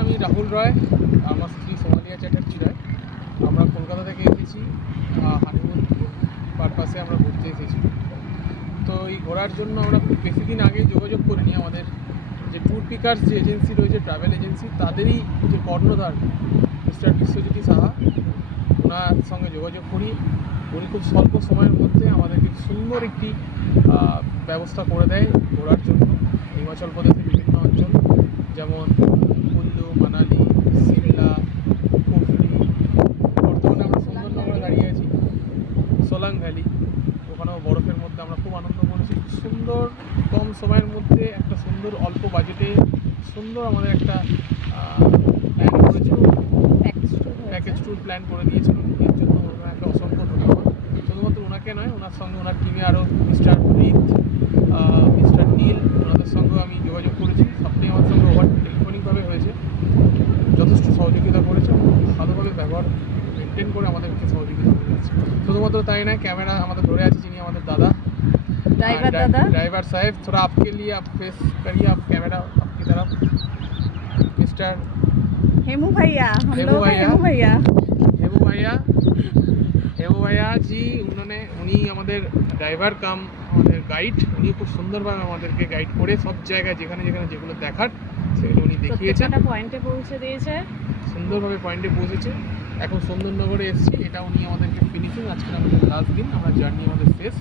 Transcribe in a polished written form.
আমি রাহুল রয়, আমার স্ত্রী সোমালিয়া চ্যাটার্জি রায়। আমরা কলকাতা থেকে এসেছি হানিমুন পারপাসে আমরা ঘুরতে এসেছি। তো এই ঘোরার জন্য আমরা খুব বেশি দিন আগে যোগাযোগ করিনি। আমাদের যে ট্যুর পিকার্স যে এজেন্সি রয়েছে, ট্রাভেল এজেন্সি, তাদেরই যে কর্ণধার মিস্টার বিশ্বজ্যোতি সাহা, ওনার সঙ্গে যোগাযোগ করি। উনি খুব স্বল্প সময়ের মধ্যে আমাদেরকে সুন্দর একটি ব্যবস্থা করে দেয় ঘোরার জন্য হিমাচল প্রদেশের বিভিন্ন অঞ্চল, যেমন কুল্লু, মানালি, সিমলা, কুফরি। বর্তমানে আমরা সুন্দরনগরে দাঁড়িয়ে আছি, সোলাং ভ্যালি। ওখানেও বরফের মধ্যে আমরা খুব আনন্দ করেছি। সুন্দর কম সময়ের মধ্যে একটা সুন্দর অল্প বাজেটে সুন্দর আমাদের একটা প্ল্যান করেছিল, প্যাকেজ ট্যুর প্ল্যান করে দিয়েছিল। এর জন্য ওনাকে অসংখ্য ধন্যবাদ। শুধুমাত্র ওনাকে নয়, ওনার সঙ্গে ওনার টিমে আরও মিস্টার রিত, মিস্টার নীল, ওনাদের সঙ্গেও আমি যোগাযোগ করেছি। সবটাই আমার সঙ্গে ওভার টেলিফোনিকভাবে হয়েছে। যথেষ্ট সহযোগিতা করেছে, ভালোভাবে ব্যবহার মেনটেন করে আমাদেরকে সহযোগিতা করেছে। শুধুমাত্র তাই নয়, ক্যামেরা আমাদের ধরে আছে যিনি আমাদের दादा ड्राइवर साहब। थोड़ा आपके लिए आप फेस करिए, आप कैमरा आपकी तरफ। मिस्टर हेमू भैया, हेमू भैया जी, উনি আমাদের ড্রাইভার কাম আমাদের গাইড। উনি খুব সুন্দরভাবে আমাদেরকে গাইড করে সব জায়গায় যেখানে যেগুলো দেখার সেগুলো উনি দেখিয়েছেন, পয়েন্টে পৌঁছে দিয়েছে, সুন্দরভাবে পয়েন্টে পৌঁছেছে। এখন সুন্দরনগরে এসেছি, এটা উনি আমাদেরকে ফিনিশিং। আজকে আমাদের লাস্ট দিন, আমরা জার্নি আমাদের শেষ।